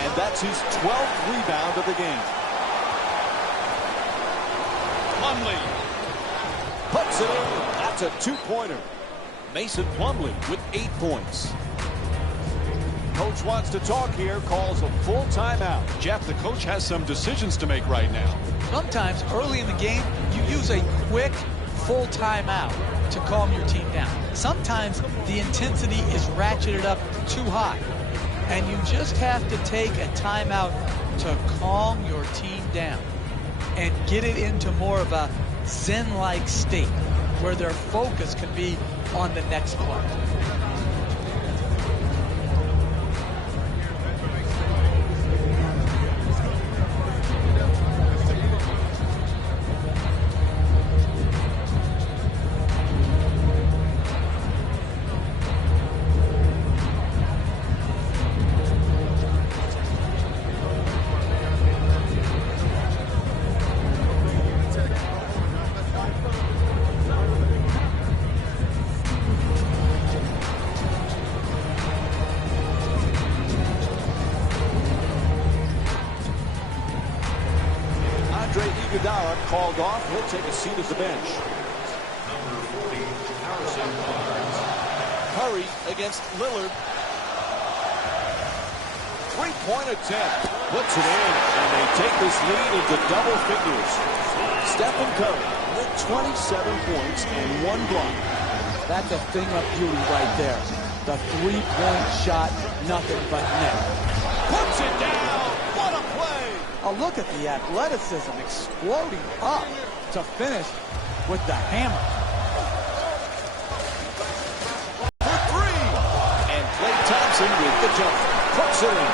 And that's his 12th rebound of the game. Plumlee puts it in. That's a two-pointer. Mason Plumlee with 8 points. Coach wants to talk here, calls a full timeout. Jeff, the coach has some decisions to make right now. Sometimes early in the game, you use a quick full timeout to calm your team down. Sometimes the intensity is ratcheted up too high, and you just have to take a timeout to calm your team down and get it into more of a zen-like state where their focus can be on the next play. Called off. He'll take a seat at the bench. Number 40, Harrison Barnes. Curry against Lillard. Three-point attempt. Puts it in, and they take this lead into double figures. Stephen Curry with 27 points and 1 block. That's a thing of beauty right there. The three-point shot, nothing but net. Puts it down. What a play. Oh, look at the athleticism exploding up to finish with the hammer. For 3. And Klay Thompson with the jumper. Puts it in.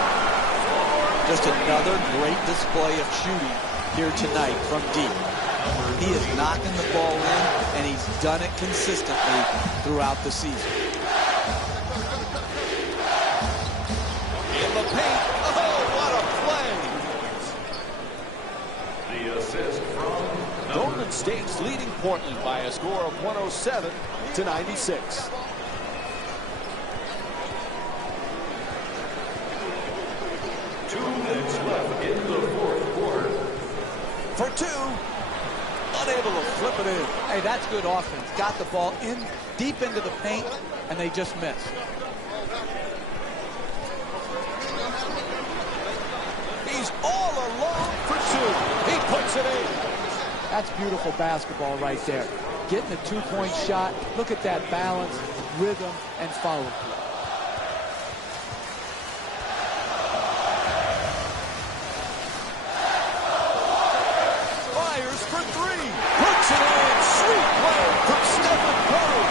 Just another great display of shooting here tonight from deep. He is knocking the ball in, and he's done it consistently throughout the season. In the paint. Oh, what a play. The assist from Golden State's leading Portland by a score of 107-96. Two minutes left in the fourth quarter. For 2. Unable to flip it in. Hey, that's good offense. Got the ball in deep into the paint, and they just missed. He's all alone for 2. He puts it in. That's beautiful basketball right there. Getting a two-point shot. Look at that balance, rhythm, and follow-through. Fires for 3. Puts it in. Sweet play from Stephen Curry.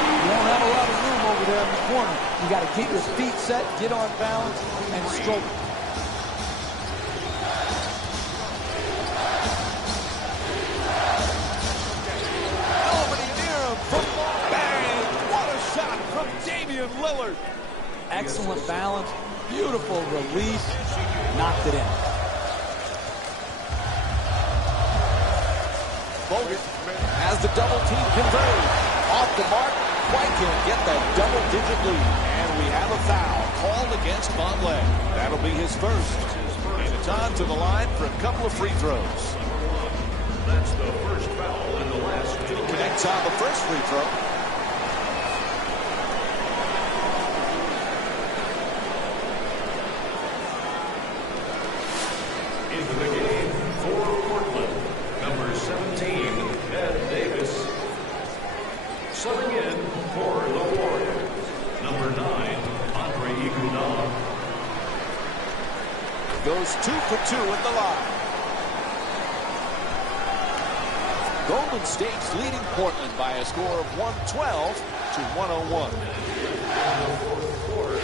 You don't have a lot of room over there in the corner. You got to get your feet set, get on balance, and stroke. Lillard. Excellent balance, beautiful release, knocked it in. Bogut has the double team converted. Off the mark, quite can't get that double-digit lead. And we have a foul called against Vonleh. That'll be his first. And it's on to the line for a couple of free throws. That's the first foul in the last 2 minutes. Connects on the first free throw. Into the game for Portland, number 17, Ed Davis. Subbing in for the Warriors, number 9, Andre Iguodala. Goes 2 for 2 at the line. Golden State's leading Portland by a score of 112-101. In the fourth quarter.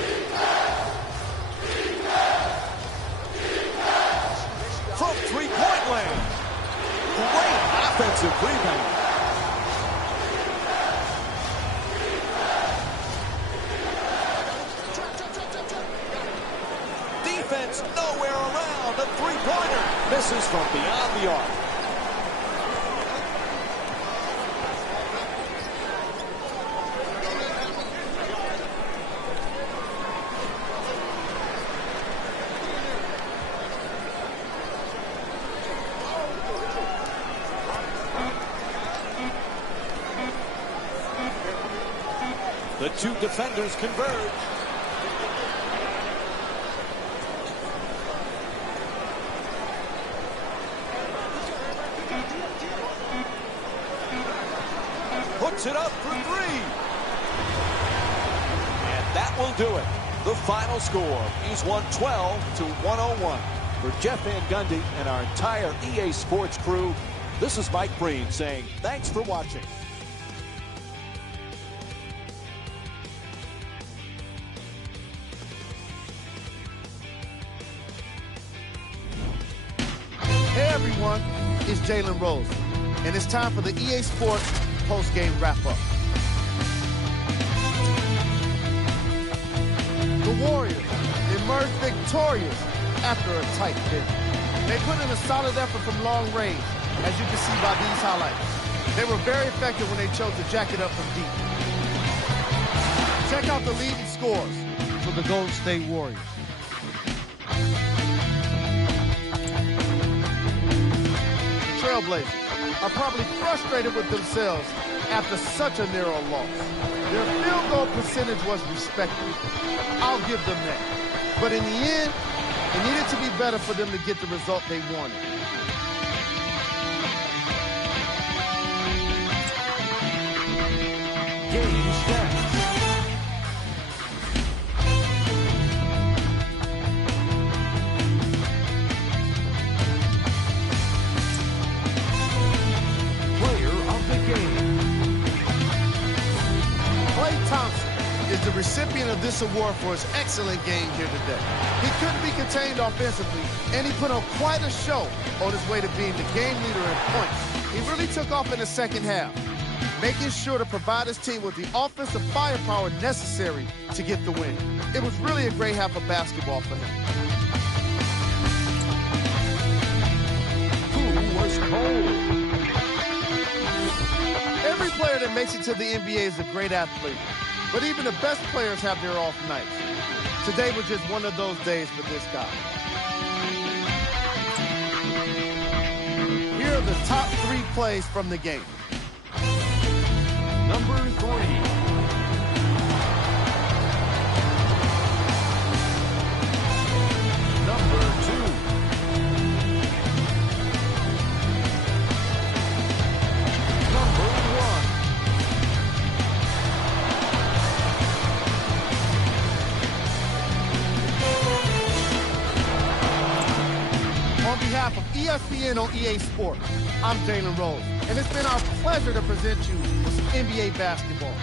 From three-point land. Great offensive rebound. Defense nowhere around. A three-pointer. Misses from beyond the arc. The two defenders converge. Puts it up for three. And that will do it. The final score is 112-101. For Jeff Van Gundy and our entire EA Sports crew, this is Mike Breen saying thanks for watching. Hey everyone, it's Jalen Rose, and it's time for the EA Sports post-game wrap-up. The Warriors emerged victorious after a tight finish. They put in a solid effort from long range, as you can see by these highlights. They were very effective when they chose to jack it up from deep. Check out the leading scores for the Golden State Warriors. Trailblazers are probably frustrated with themselves after such a narrow loss. Their field goal percentage was respectable. I'll give them that. But in the end, it needed to be better for them to get the result they wanted. Game stats. Is the recipient of this award for his excellent game here today. He couldn't be contained offensively, and he put on quite a show on his way to being the game leader in points. He really took off in the second half, making sure to provide his team with the offensive firepower necessary to get the win. It was really a great half of basketball for him. Who was cold? Every player that makes it to the NBA is a great athlete. But even the best players have their off nights. Today was just one of those days for this guy. Here are the top 3 plays from the game. Number 3. ESPN on EA Sports. I'm Jalen Rose, and it's been our pleasure to present you with some NBA basketball.